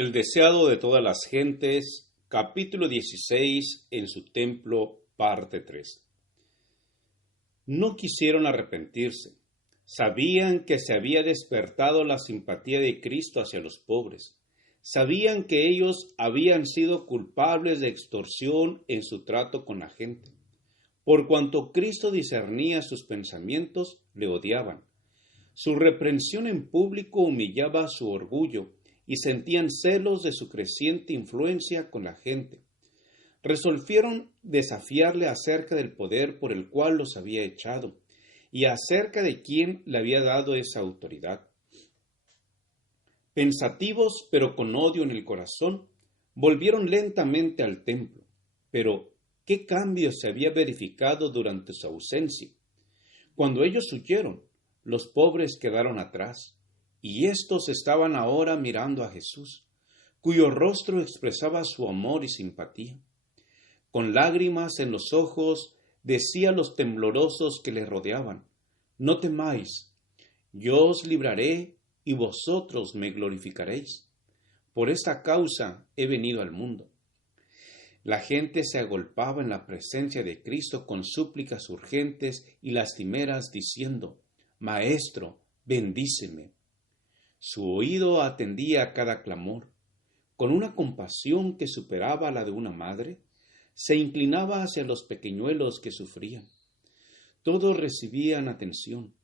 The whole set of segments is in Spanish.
El deseado de todas las gentes, capítulo 16, en su templo, parte 3. No quisieron arrepentirse. Sabían que se había despertado la simpatía de Cristo hacia los pobres. Sabían que ellos habían sido culpables de extorsión en su trato con la gente. Por cuanto Cristo discernía sus pensamientos, le odiaban. Su reprensión en público humillaba su orgullo y sentían celos de su creciente influencia con la gente. Resolvieron desafiarle acerca del poder por el cual los había echado y acerca de quién le había dado esa autoridad. Pensativos, pero con odio en el corazón, volvieron lentamente al templo. Pero, ¿qué cambio se había verificado durante su ausencia? Cuando ellos huyeron, los pobres quedaron atrás, y éstos estaban ahora mirando a Jesús, cuyo rostro expresaba su amor y simpatía. Con lágrimas en los ojos, decía a los temblorosos que le rodeaban: «No temáis, yo os libraré y vosotros me glorificaréis. Por esta causa he venido al mundo». La gente se agolpaba en la presencia de Cristo con súplicas urgentes y lastimeras, diciendo: «Maestro, bendíceme». Su oído atendía a cada clamor. Con una compasión que superaba la de una madre, se inclinaba hacia los pequeñuelos que sufrían. Todos recibían atención.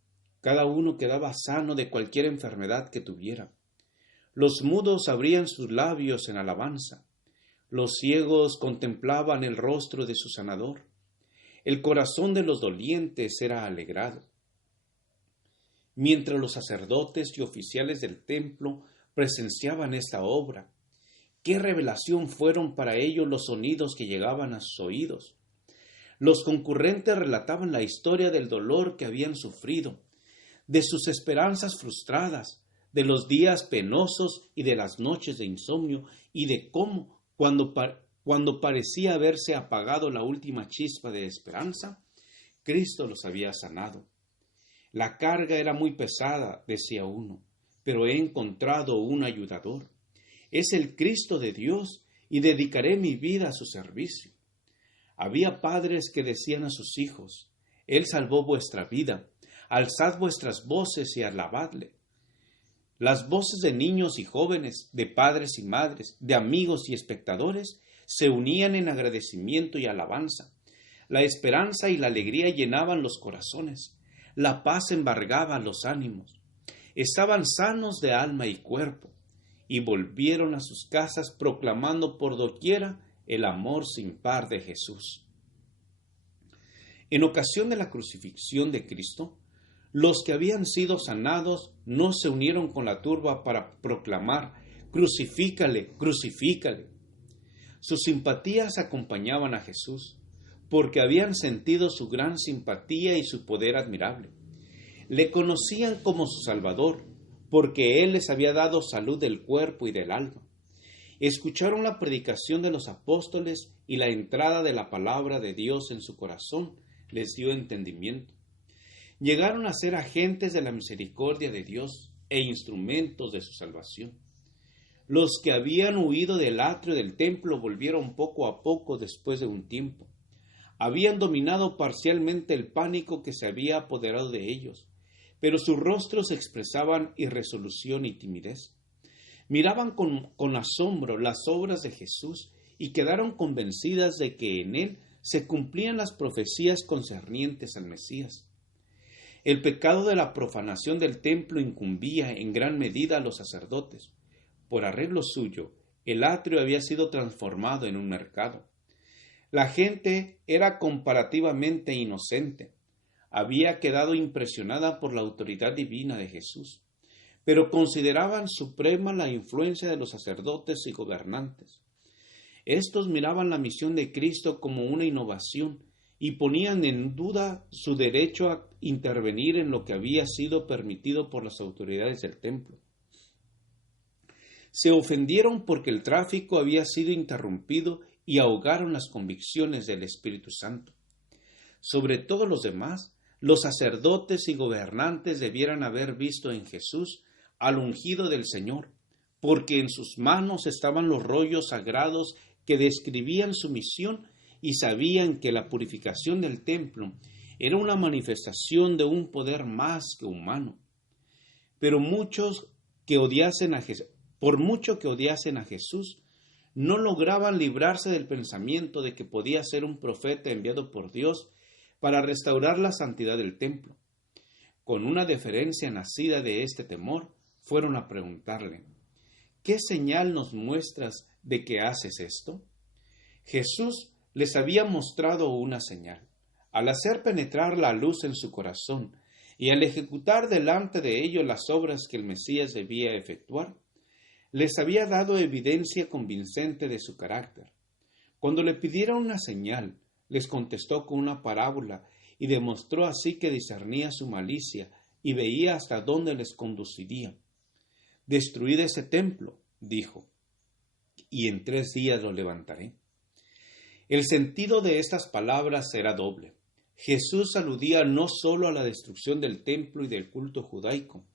Cada uno quedaba sano de cualquier enfermedad que tuviera. Los mudos abrían sus labios en alabanza. Los ciegos contemplaban el rostro de su sanador. El corazón de los dolientes era alegrado. Mientras los sacerdotes y oficiales del templo presenciaban esta obra, qué revelación fueron para ellos los sonidos que llegaban a sus oídos. Los concurrentes relataban la historia del dolor que habían sufrido, de sus esperanzas frustradas, de los días penosos y de las noches de insomnio, y de cómo, cuando parecía haberse apagado la última chispa de esperanza, Cristo los había sanado. La carga era muy pesada, decía uno, pero he encontrado un ayudador. Es el Cristo de Dios y dedicaré mi vida a su servicio. Había padres que decían a sus hijos: Él salvó vuestra vida, alzad vuestras voces y alabadle. Las voces de niños y jóvenes, de padres y madres, de amigos y espectadores se unían en agradecimiento y alabanza. La esperanza y la alegría llenaban los corazones. La paz embargaba los ánimos. Estaban sanos de alma y cuerpo, y volvieron a sus casas proclamando por doquiera el amor sin par de Jesús. En ocasión de la crucifixión de Cristo, los que habían sido sanados no se unieron con la turba para proclamar: «Crucifícale, crucifícale». Sus simpatías acompañaban a Jesús, porque habían sentido su gran simpatía y su poder admirable. Le conocían como su Salvador, porque Él les había dado salud del cuerpo y del alma. Escucharon la predicación de los apóstoles y la entrada de la palabra de Dios en su corazón les dio entendimiento. Llegaron a ser agentes de la misericordia de Dios e instrumentos de su salvación. Los que habían huido del atrio del templo volvieron poco a poco después de un tiempo. Habían dominado parcialmente el pánico que se había apoderado de ellos, pero sus rostros expresaban irresolución y timidez. Miraban con asombro las obras de Jesús y quedaron convencidas de que en él se cumplían las profecías concernientes al Mesías. El pecado de la profanación del templo incumbía en gran medida a los sacerdotes. Por arreglo suyo, el atrio había sido transformado en un mercado. La gente era comparativamente inocente. Había quedado impresionada por la autoridad divina de Jesús, pero consideraban suprema la influencia de los sacerdotes y gobernantes. Estos miraban la misión de Cristo como una innovación y ponían en duda su derecho a intervenir en lo que había sido permitido por las autoridades del templo. Se ofendieron porque el tráfico había sido interrumpido y ahogaron las convicciones del Espíritu Santo. Sobre todos los demás, los sacerdotes y gobernantes debieran haber visto en Jesús al ungido del Señor, porque en sus manos estaban los rollos sagrados que describían su misión y sabían que la purificación del templo era una manifestación de un poder más que humano. Pero por mucho que odiasen a Jesús, no lograban librarse del pensamiento de que podía ser un profeta enviado por Dios para restaurar la santidad del templo. Con una deferencia nacida de este temor, fueron a preguntarle: ¿qué señal nos muestras de que haces esto? Jesús les había mostrado una señal. Al hacer penetrar la luz en su corazón y al ejecutar delante de ellos las obras que el Mesías debía efectuar, les había dado evidencia convincente de su carácter. Cuando le pidieron una señal, les contestó con una parábola y demostró así que discernía su malicia y veía hasta dónde les conduciría. «Destruid ese templo», dijo, «y en 3 días lo levantaré». El sentido de estas palabras era doble. Jesús aludía no solo a la destrucción del templo y del culto judaico,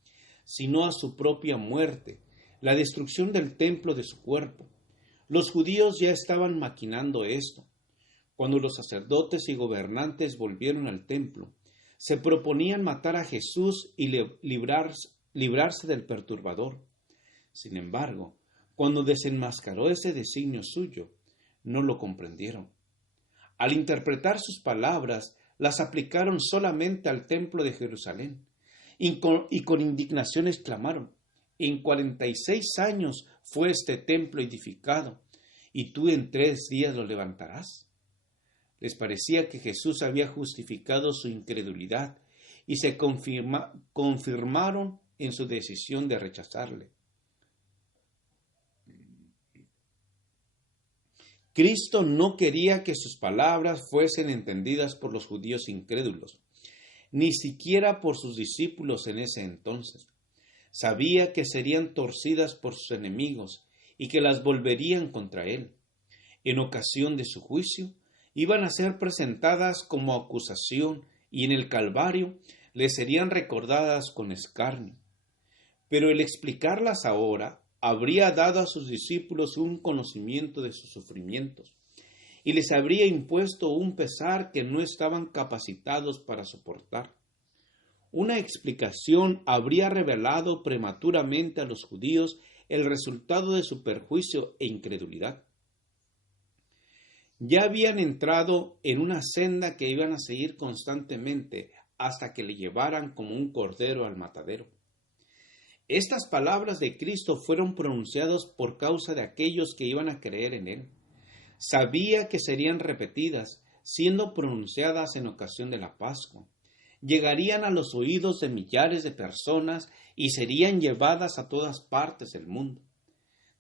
sino a su propia muerte, la destrucción del templo de su cuerpo. Los judíos ya estaban maquinando esto. Cuando los sacerdotes y gobernantes volvieron al templo, se proponían matar a Jesús y librarse del perturbador. Sin embargo, cuando desenmascaró ese designio suyo, no lo comprendieron. Al interpretar sus palabras, las aplicaron solamente al templo de Jerusalén y con indignación exclamaron: «En 46 años fue este templo edificado, y tú en 3 días lo levantarás». Les parecía que Jesús había justificado su incredulidad y se confirmaron en su decisión de rechazarle. Cristo no quería que sus palabras fuesen entendidas por los judíos incrédulos, ni siquiera por sus discípulos en ese entonces. Sabía que serían torcidas por sus enemigos y que las volverían contra él. En ocasión de su juicio, iban a ser presentadas como acusación y en el Calvario les serían recordadas con escarnio. Pero el explicarlas ahora habría dado a sus discípulos un conocimiento de sus sufrimientos y les habría impuesto un pesar que no estaban capacitados para soportar. Una explicación habría revelado prematuramente a los judíos el resultado de su perjuicio e incredulidad. Ya habían entrado en una senda que iban a seguir constantemente hasta que le llevaran como un cordero al matadero. Estas palabras de Cristo fueron pronunciadas por causa de aquellos que iban a creer en él. Sabía que serían repetidas, siendo pronunciadas en ocasión de la Pascua. Llegarían a los oídos de millares de personas y serían llevadas a todas partes del mundo.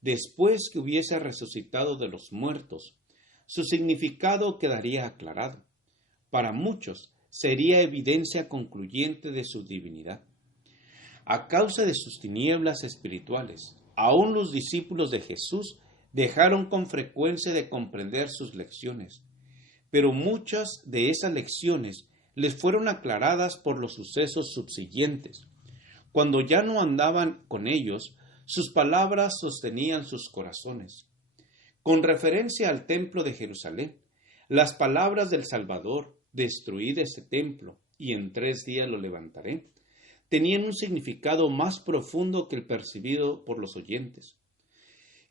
Después que hubiese resucitado de los muertos, su significado quedaría aclarado. Para muchos sería evidencia concluyente de su divinidad. A causa de sus tinieblas espirituales, aún los discípulos de Jesús dejaron con frecuencia de comprender sus lecciones, pero muchas de esas lecciones les fueron aclaradas por los sucesos subsiguientes. Cuando ya no andaban con ellos, sus palabras sostenían sus corazones. Con referencia al templo de Jerusalén, las palabras del Salvador: «Destruid este templo, y en 3 días lo levantaré», tenían un significado más profundo que el percibido por los oyentes.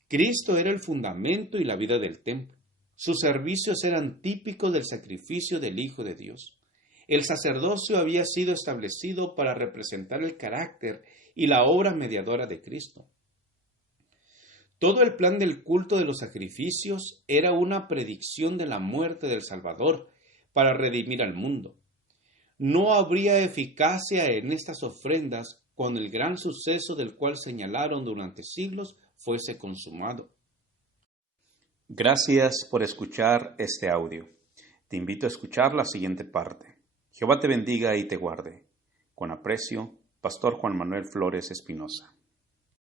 Cristo era el fundamento y la vida del templo. Sus servicios eran típicos del sacrificio del Hijo de Dios. El sacerdocio había sido establecido para representar el carácter y la obra mediadora de Cristo. Todo el plan del culto de los sacrificios era una predicción de la muerte del Salvador para redimir al mundo. No habría eficacia en estas ofrendas cuando el gran suceso del cual señalaron durante siglos fuese consumado. Gracias por escuchar este audio. Te invito a escuchar la siguiente parte. Jehová te bendiga y te guarde. Con aprecio, Pastor Juan Manuel Flores Espinosa.